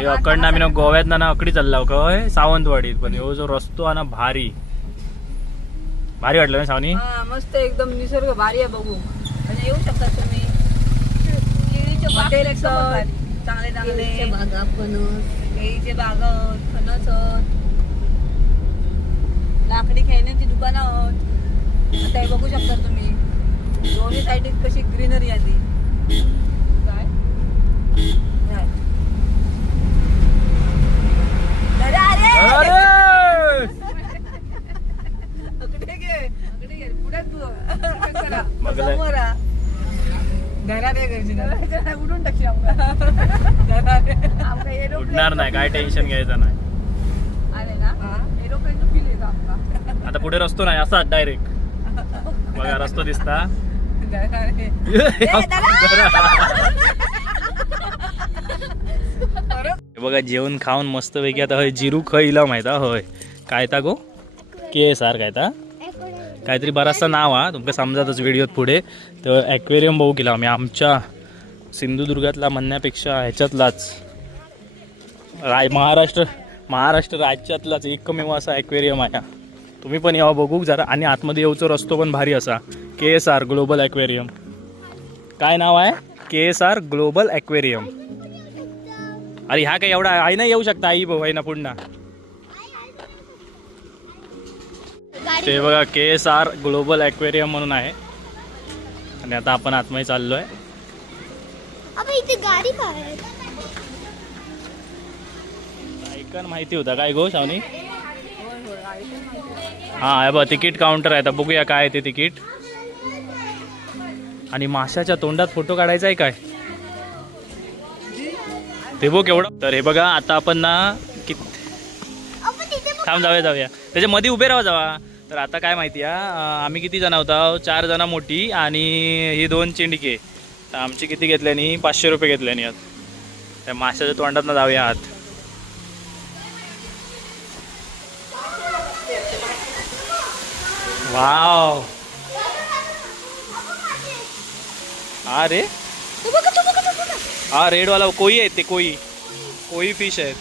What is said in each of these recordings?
हे अकडनं आम्ही ना गोव्यात ना अकडी चालला काय सावंतवाडीत. पण ह्यो जो रस्तो आहे ना भारी. भारी वाटलं ना सावनी? हा मस्त एकदम निसर्ग भारी आहे बघू. आणि येऊ शकता तुम्ही. हॉटेल चांगले चांगले. बागा फणस. केळीचे बाग आहेत, फणस. लाकडी खेळण्याची दुकानं आहेत. आता हे बघू शकता तुम्ही. दोन्ही साईड कशी ग्रीनरी आली काय काय? दादा, अरे! अकडे घे, अकडे घे. पुढे तू. पुढे करा. बघलंय. समोर आ. घरात आहे घरची दादा. उडून टाकशी आमका. घरात आहे. उडणार नाही काय टेन्शन घ्यायचं नाही. आता पुढे रस्तो नाही असाच डायरेक्ट बघा रस्तो दिसता. बघा जेवण खाऊन मस्त पैकी आता हय जिरू खयला माहीत हा होय. काय ता गो? के एस आर काय ता? काहीतरी बराचसा नाव हा तुमका समजातच व्हिडिओत पुढे. तर ॲक्वेरियम बघू केला आम्ही आमच्या सिंधुदुर्गातला म्हणण्यापेक्षा ह्याच्यातलाच. राय महाराष्ट्र महाराष्ट्र राज्यातलाच एकमेव असा ॲक्वेरियम आहे. तुम्ही पण यावं बघू जरा आणि आतमध्ये येऊचो रस्तो पण भारी असा. K S R global aquarium काय नाव आहे? K S R global aquarium अरे ह्या काय एवढा आई नाही येऊ शकता आई भाऊ आहे ना पुन्हा ते बघा K S R global aquarium म्हणून आहे. आणि आता आपण आतमध्ये चाललो गाडी आहे? ऐकन माहिती होता काय गो शावनी? हा हे बघ तिकीट काउंटर आहे आता बघूया काय आहे ते तिकीट. आणि माशाच्या तोंडात फोटो काढायचा आहे काय? ते बघ एवढं. तर हे बघा आता आपण ना कित थांब जाऊया जाऊया. त्याच्या मध्ये उभे राहा जावा. तर आता काय माहिती आहे आम्ही किती जण होता चार जण मोठी आणि ही दोन चिंडके. तर आमची किती घेतल्यानी पाचशे रुपये घेतल्यानी आत. त्या माशाच्या तोंडात ना जाऊया आत. वाव. हा रे. तू हा रेडवाला कोई आहेत ते कोई. कोई फिश आहेत.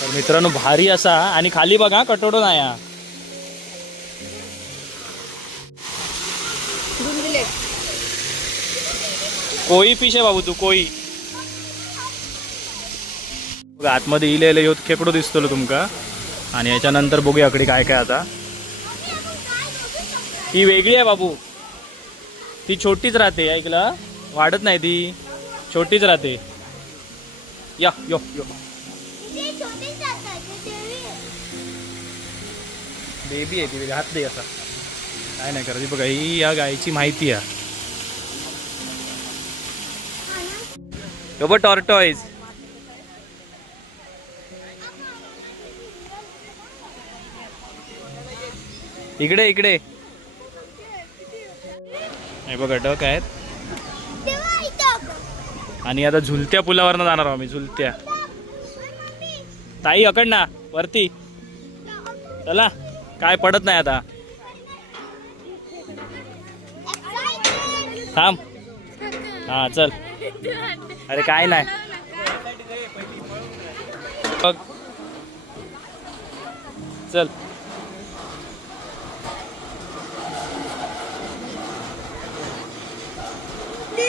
तर मित्रांनो भारी असा. आणि खाली बघा कटोडो नाही हा. कोई फिश आहे बाबू तू कोई. बघा आतमध्ये इले योत खेकडो दिसतो तुमका. आणि याच्यानंतर बघूया अकडे काय काय आता. ही वेगळी आहे बाबू. ती छोटीच राहते ऐकलं? वाढत नाही ती. छोटीच राहते. या यो यो. बेबी आहे. ती हात दे असा. काय नाही करत. ही बघा ही या गायची माहिती आहे. यो बघ टॉर्टॉईज. इकडे इकडे. हे बघा डक आहेत. आणि आता झुलत्या पुलावरनं जाणार आहोत आम्ही झुलत्या. ताई अकड ना वरती. चला काय पडत नाही आता. थांब. हा चल. अरे काय नाही. बघ. चल.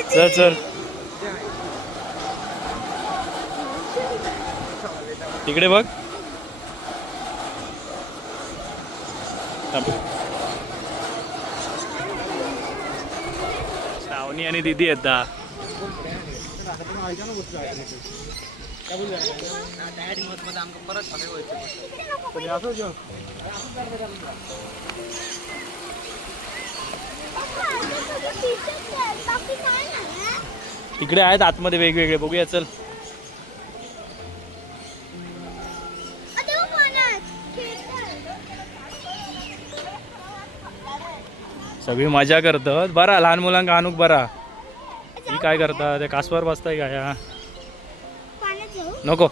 चल चल. तिकडे बघ. श्रावणी आणि दिदी आहेत बाकी काय इकडे आहेत आतमध्ये वेगवेगळे. बघूया चल. सगळी मजा करतात. बरा लहान मुलांका आणूक बरा. ही काय करतात त्या कासवर बसताय का या? नको.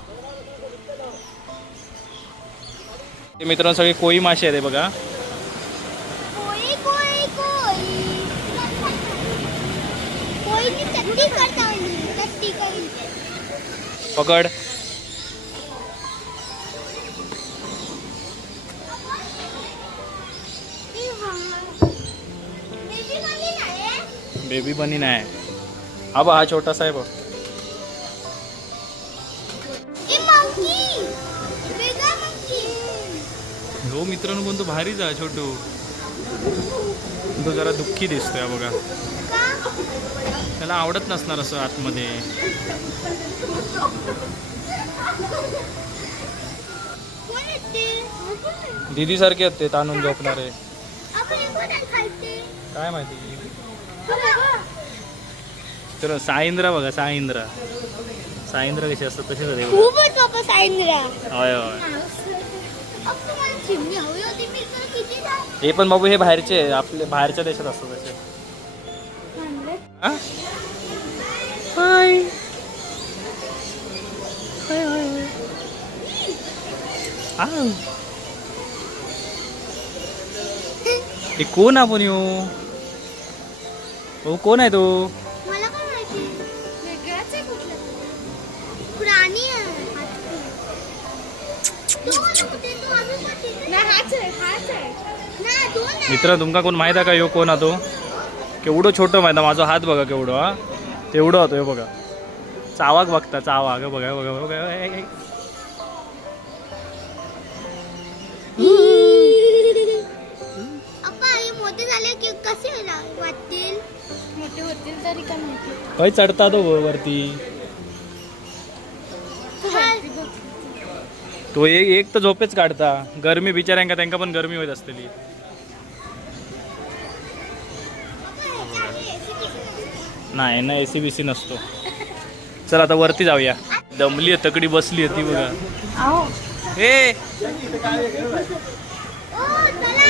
ते मित्रांनो सगळे कोई मासे आहेत बघा कोळी, कोळी, कोळी. कोळीची चटणी करता आली. चटणी करून. पकड. बेबी बनी नाही हा. बा हा छोटा साहेब हो मित्रांनो पण भारीच आहे छोटू. तो जरा दुःखी दिसतोय बघा. त्याला आवडत नसणार असं आतमध्ये दीदी सारखे आहेत ते ताणून झोपणारे काय माहिती तर साईंद्रा बघा साईंद्रा साईंद्रा कशी असतात तसेच आहे. खूपच बाबा साईंद्रा होय होय? हे पण बाबू हे बाहेरचे आहे. आपले बाहेरच्या देशात असतात तसे? हाय हाय हाय. हे कोण आपण येऊ हो कोण आहे तो? मला माहिती वेगळाच आहे कुठला प्राणी आहे. पण आहे आहे. आहे. मित्र तुमका कोण माहीत आहे का ह्यो कोण हा तो? केवढं छोटं माहिती माझा हात बघा केवढं हा. तेवढं होतो हे बघा. चावाक बघता चावा ग बघा बघा बघा ए, ए, ए. अप्पा मोठे झाले की कसे ला- वाटतील? मोठे होतील तरी काय चढता तो वरती. तो एक एक तर झोपेच काढता. गरमी बिचाऱ्यांका त्यांका पण गरमी होत असतली नाही ना एसी बीसी नसतो. चल आता वरती जाऊया. दमली आहे तकडी बसली आहे ती बघा. ए!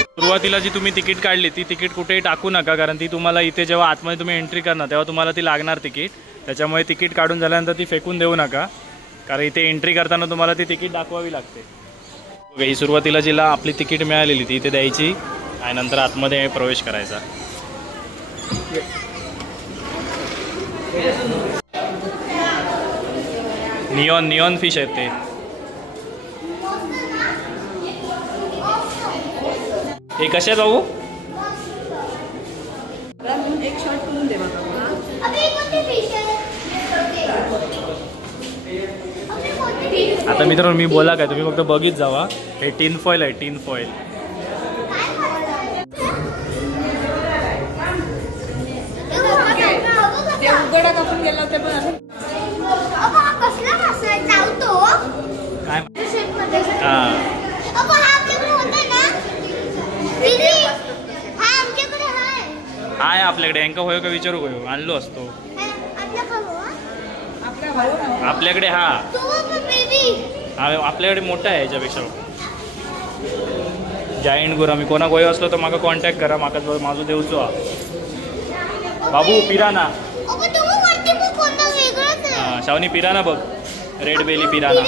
सुरुवातीला जी तुम्ही तिकीट काढली ती तिकीट कुठेही टाकू नका कारण ती तुम्हाला इथे जेव्हा आतमध्ये तुम्ही एंट्री करणार तेव्हा तुम्हाला ती लागणार तिकीट. त्याच्यामुळे तिकीट काढून झाल्यानंतर ती फेकून देऊ नका. कारण इथे एंट्री करताना तुम्हाला ती तिकीट दाखवावी लागते. बघा, ही सुरुवातीला जिला आपली तिकीट मिळालेली ती इथे द्यायची. आणि नंतर आतमध्ये प्रवेश करायचा. नियॉन नियॉन फिश आहेत ते. हे कसे आहेत भाऊ? आता मित्रांनो मी बोला काय तुम्ही फक्त बघित जावा. हे टिन फॉईल आहे टीन फॉईल उघडा कापून गेला होते पण अजून काय. हां. हा हा आहे आपल्याकडे. यांका होय का विचारू होय आणलो असतो. आपल्याकडे हा. तो पण बेबी. हा आपल्याकडे मोठा आहे याच्यापेक्षा. जायंट गुरा मी कोणाक होय असलो तर माका कॉन्टॅक्ट करा. माका माझो देवचो हा बाबू पिराना अबा तुम्ही वरती पण कोणता वेगळाच आहे हा, शावनी पिराना बघ. Red belly piranha.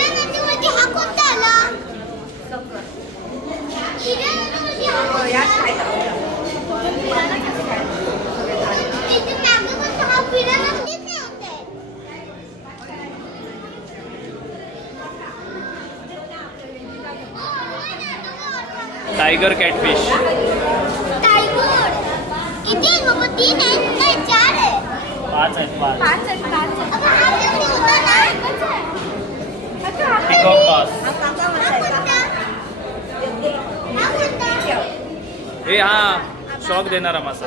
Tiger catfish tiger किती आहेत तीन चार आहेत. पाच आहेत पाच आहेत अबा, हा तेवढी होता ना पिकॉक पास हे हा शॉक देणारा मासा.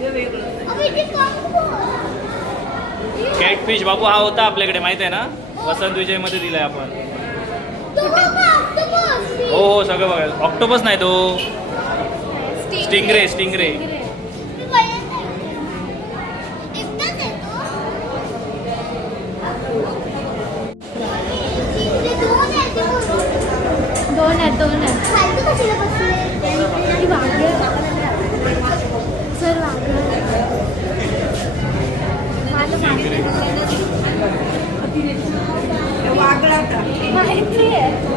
हे वेगळं कॅटफिश बाबू हा होता आपल्याकडे माहीत आहे ना? वसंत विजयमध्ये दिलाय आपण. हो हो सगळं बघायला. ऑक्टोपस नाही तो. स्टिंगरे स्टिंगरे मी पहिल्यांदा ऐकते. एकटाच आहे तो? इथे दोन आहेत ते बघ. दोन आहेत दोन आहेत खालती कशाला बसले? ती वाघे सर वाघे वागळा का माहिती आहे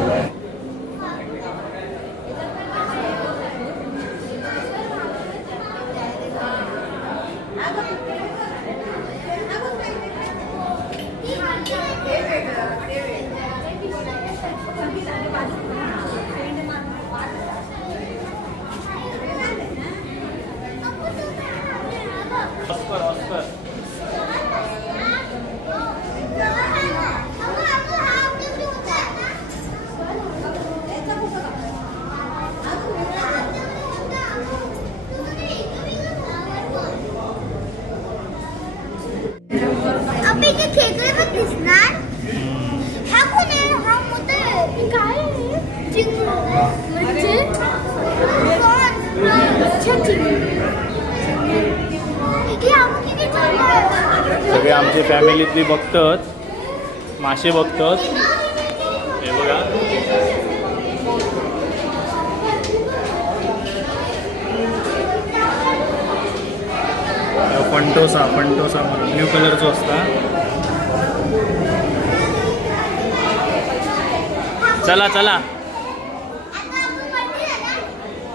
आमचे फॅमिलीतली बघतात मासे बघतात हे बघा. फंटोसा फंटोसा म्हणून. ब्ल्यू कलरचो असता. चला चला.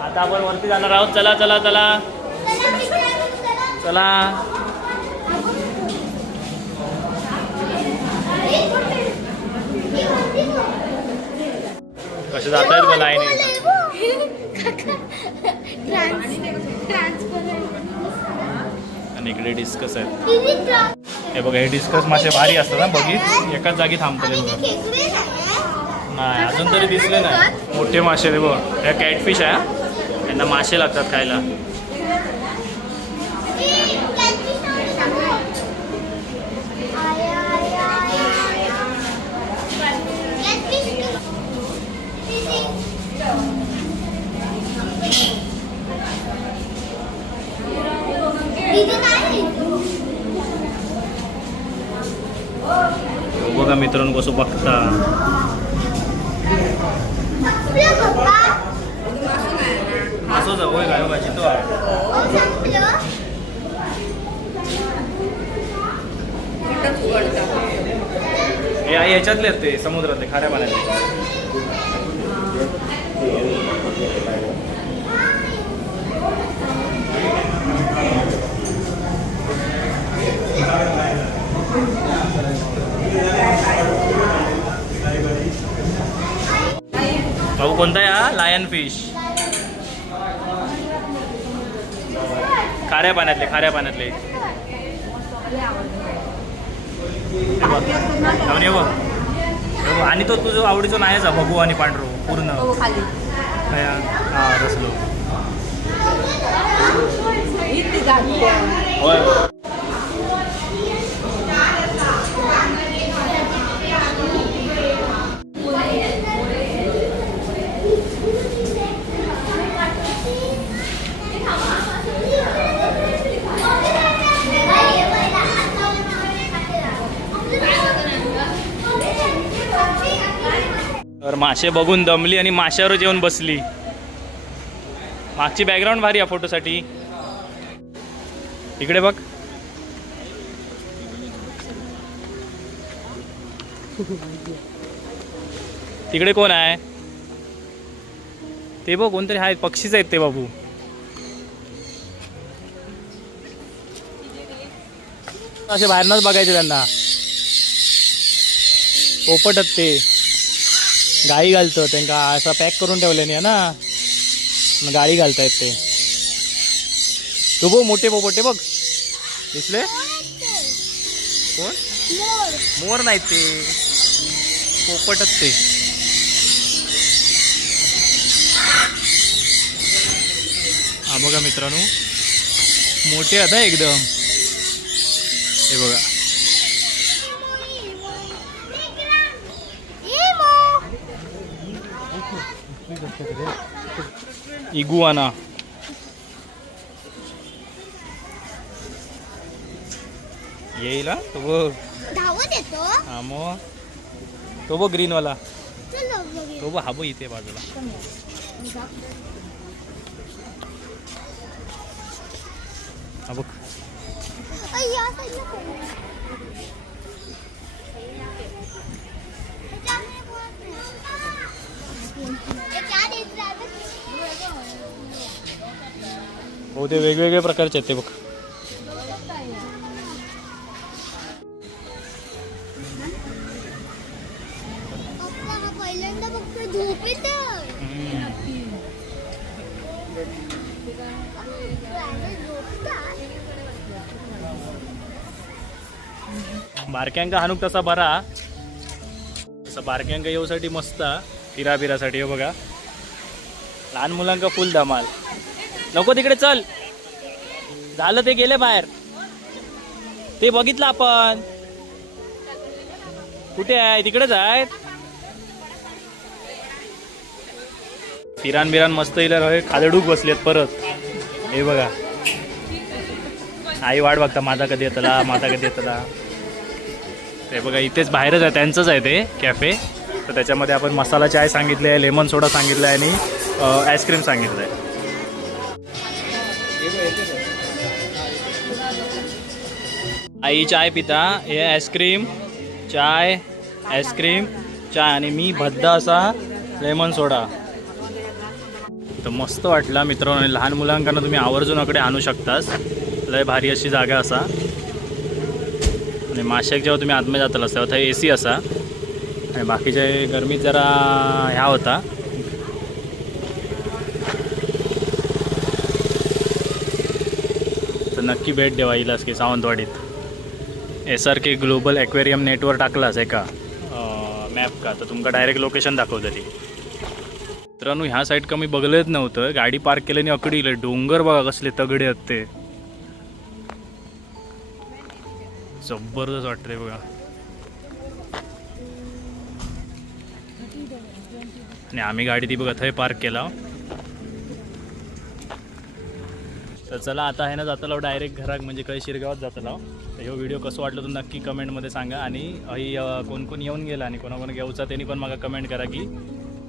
आता आपण वरती जाणार आहोत. चला चला चला. चला. कसे जात आहेत मला लाईन आणि इकडे डिस्कस आहेत. हे बघा हे डिस्कस मासे भारी असतात ना बघित. एकाच जागी थांबतले बघा. नाही अजून तरी दिसले नाही. मोठे मासे रे बघ. हे कॅटफिश आहे यांना मासे लागतात खायला दीदी नाही बघा काय भाजी तो. हे याच्यातले आहेत ते समुद्रातले खाऱ्या पाण्यातले भाऊ कोणता आहे हा लायन फिश खाऱ्या पाण्यातले खाऱ्या पाण्यातले. जाऊन ये बघ. आणि तो तुझं आवडीचं नाहीच बघू आणि पांढरो पूर्ण. हो हा रसलो. होय तर मासे बघून दमली आणि माशावर येऊन बसली. मागची बॅकग्राऊंड भारी आहे फोटोसाठी इकडे बघ. तिकडे कोण आहे? ते बघ कोणतरी आहेत. पक्षीच आहेत ते बाबू. असे बाहेरनच बघायचे त्यांना. पोपटत ते. गाई घालतो त्यांना असा पॅक करून ठेवले नाही ना. मग घालतायत ते. तू बघ मोठे पोपटे बघ. दिसले? कोण? मोर नाहीत ते. पोपटच ते. हा बघा मित्रांनो मोठे आता एकदम. हे बघा. इगुआना येईल हा? तो बघ धावत येतो हा मग तो बघ ग्रीनवाला चल बघूया. तो बघ हा बघ इथे बाजूला हा बघ अय, या साईडला कोण आहे? त्याच्यामुळे बोलत नाही. त्याच्या आधी driver- हो ते वेगवेगळे प्रकारचे आहेत ते बघ. पप्पा हा बारक्यांका तसा बरा. तसा बारक्यांका येऊसाठी मस्त फिरा फिरासाठी हो बघा. लहान मुलांका फुल धमाल. नको तिकडे चल. झालं ते गेले बाहेर. ते बघितलं आपण. कुठे आहे? तिकडेच आहे फिरान बिरान मस्त येईल हे खादडूक बसलेत परत. हे बघा. आई वाट बघता माझा कधी येतला माझा कधी येतला. ते बघा इथेच बाहेरच आहे. त्यांचंच आहे ते कॅफे तर त्याच्यामध्ये आपण मसाला चाय सांगितले आहे लेमन सोडा सांगितलं आहे आणि आईस्क्रीम सांगितलं आहे आई चाय पिता हे आईस्क्रीम चाय आईस्क्रीम चाय आणि मी भद्दा असा लेमन सोडा. तर मस्त वाटला मित्रांनो आणि लहान मुलांकडनं तुम्ही आवर्जून अकडे आणू शकतास. लय भारी अशी जागा असा. आणि माशेक जेव्हा तुम्ही आतमध्ये जाताल तेव्हा थंय ए सी असा. आणि बाकीचे गरमी जरा ह्या होता. नक्की भेट देवा येईलास की सावंतवाडीत. S R K global aquarium नेटवर टाकलास आहे का? मॅप का? तर तुमका डायरेक्ट लोकेशन दाखवतली मित्रांनो ह्या साईड का मी बघलंच नव्हतं. गाडी पार्क केल्याने अकडी इले डोंगर बघा कसले तगडे आहेत ते. जबरदस्त वाटते बघा. आणि आम्ही गाडी ती बघा थंय पार्क केला. तर चला आता आहे ना जातला डायरेक्ट घरात म्हणजे काही शिरगावात जातला तर ह्यो व्हिडिओ कसं वाटलं तर नक्की कमेंटमध्ये सांगा. आणि ही कोण कोण येऊन गेला आणि कोणाकोण घेऊचा त्यांनी पण मला कमेंट करा की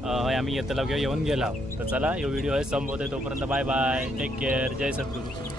हय आम्ही येतला किंवा येऊन गेला तर चला ह्यो व्हिडिओ आहे संपवते तोपर्यंत बाय बाय टेक केअर जय सद्गुरू.